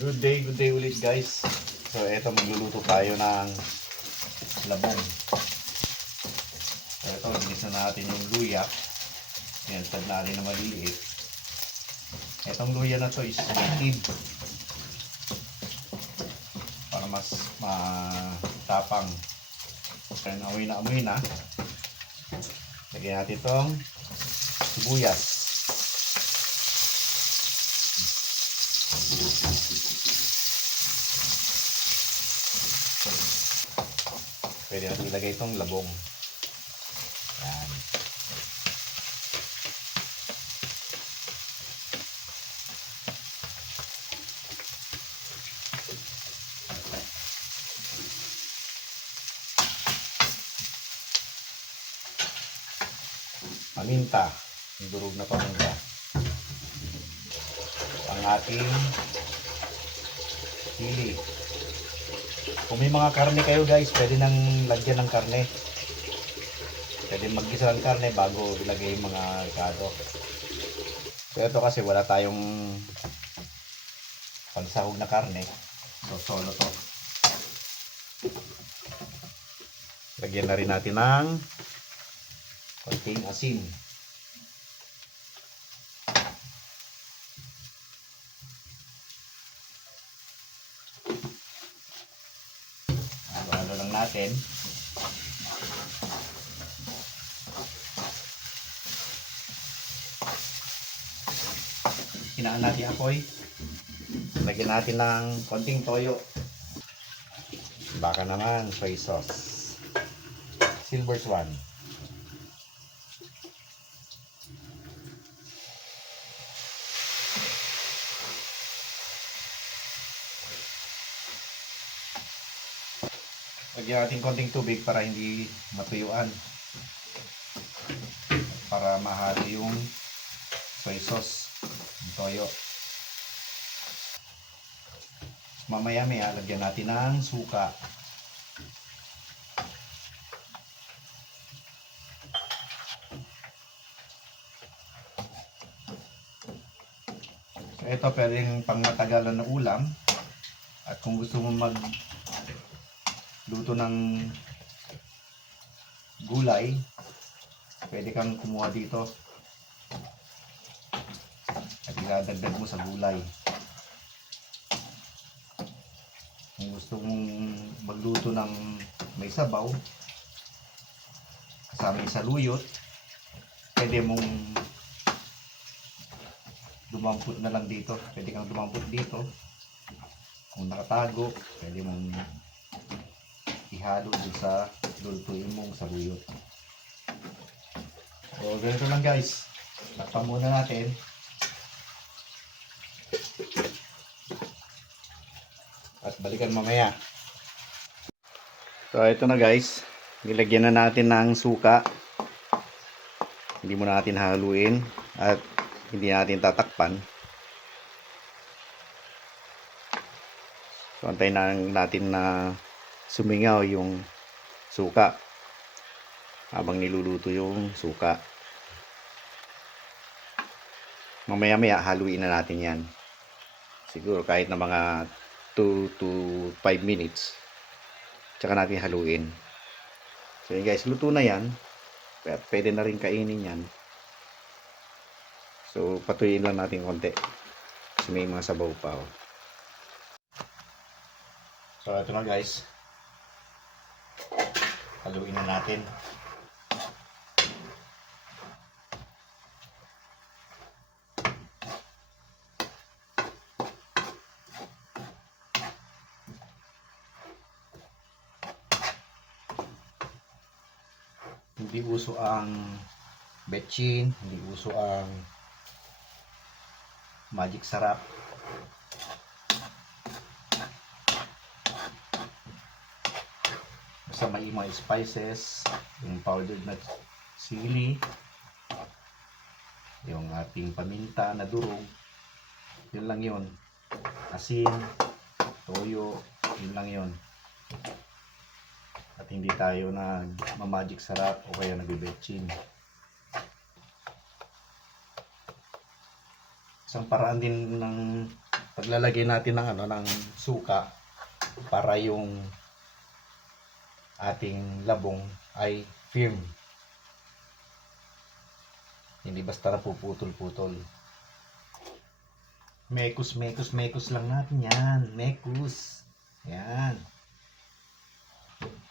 Good day ulit guys. So eto magluluto tayo ng labong. So eto, ginis na natin yung luya. Tinatad natin na maliliit. Etong luya na to is native. Para mas matapang. Kaya amoy na. Lagyan natin itong sibuyas. Pwede natin ilagay itong labong. Yan. Paminta. Yung durog na paminta. Ang ating sili. Kung may mga karne kayo guys, pwede nang lagyan ng karne. Pwede mag-gisa ng karne bago ilagay yung mga ricado. So ito kasi wala tayong pansahog na karne. So solo to. Lagyan na rin natin ng konting asin. Halo lang natin. Hinaan natin apoy. Lagyan natin ng konting toyo. Baka naman soy sauce. Silver Swan. Lagyan natin konting tubig para hindi matuyuan. Para mahalo yung soy sauce, yung toyo. Mamaya-maya lagyan natin ng suka. So ito pwedeng pangmatagalan na ulam. At kung gusto mo magluto ng gulay, pwede kang kumuha dito at iladagdag mo sa gulay. Kung gusto mong magluto ng may sabaw kasama sa luyot, pwede mong dumampot na lang dito. Pwede kang dumampot dito. Kung nakatago, pwede mong ihalo dun sa lulutuin mong saluyot. So ganito lang guys. Takpan muna natin. At balikan mamaya. So ito na guys. Nilagyan na natin ng suka. Hindi muna natin haluin. At hindi natin tatakpan. So antayin na natin na sumingaw yung suka habang niluluto yung suka. Mamaya-maya haluin na natin yan. Siguro kahit na mga 2 to 5 minutes. Tsaka natin haluin. So yun guys, luto na yan. Pwede na rin kainin yan. So patuyin lang natin konti. Kasi may mga sabaw pa. Oh. So ito na guys. Haluin na natin. Hindi uso ang betchin, hindi uso ang magic sarap. Basta may mga spices, yung powdered na sili, yung ating paminta na durog, yun lang yun. Asin, toyo, yun lang yun. At hindi tayo nag-magic sarap o kaya nag-betchin. Isang paraan din ng paglalagay natin ng ano ng suka para yung ating labong ay firm. Hindi basta napuputol-putol. Mekos, mekos, mekos lang natin yan. Mekos. Yan.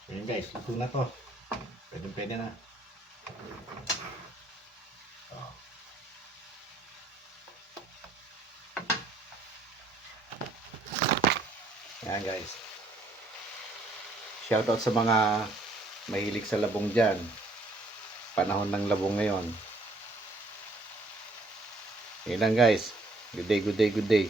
So yun guys, luto na to. Pwede na. Oh. Yan guys. Shoutout sa mga mahilig sa labong dyan. Panahon ng labong ngayon. Yan lang guys. Good day, good day, good day.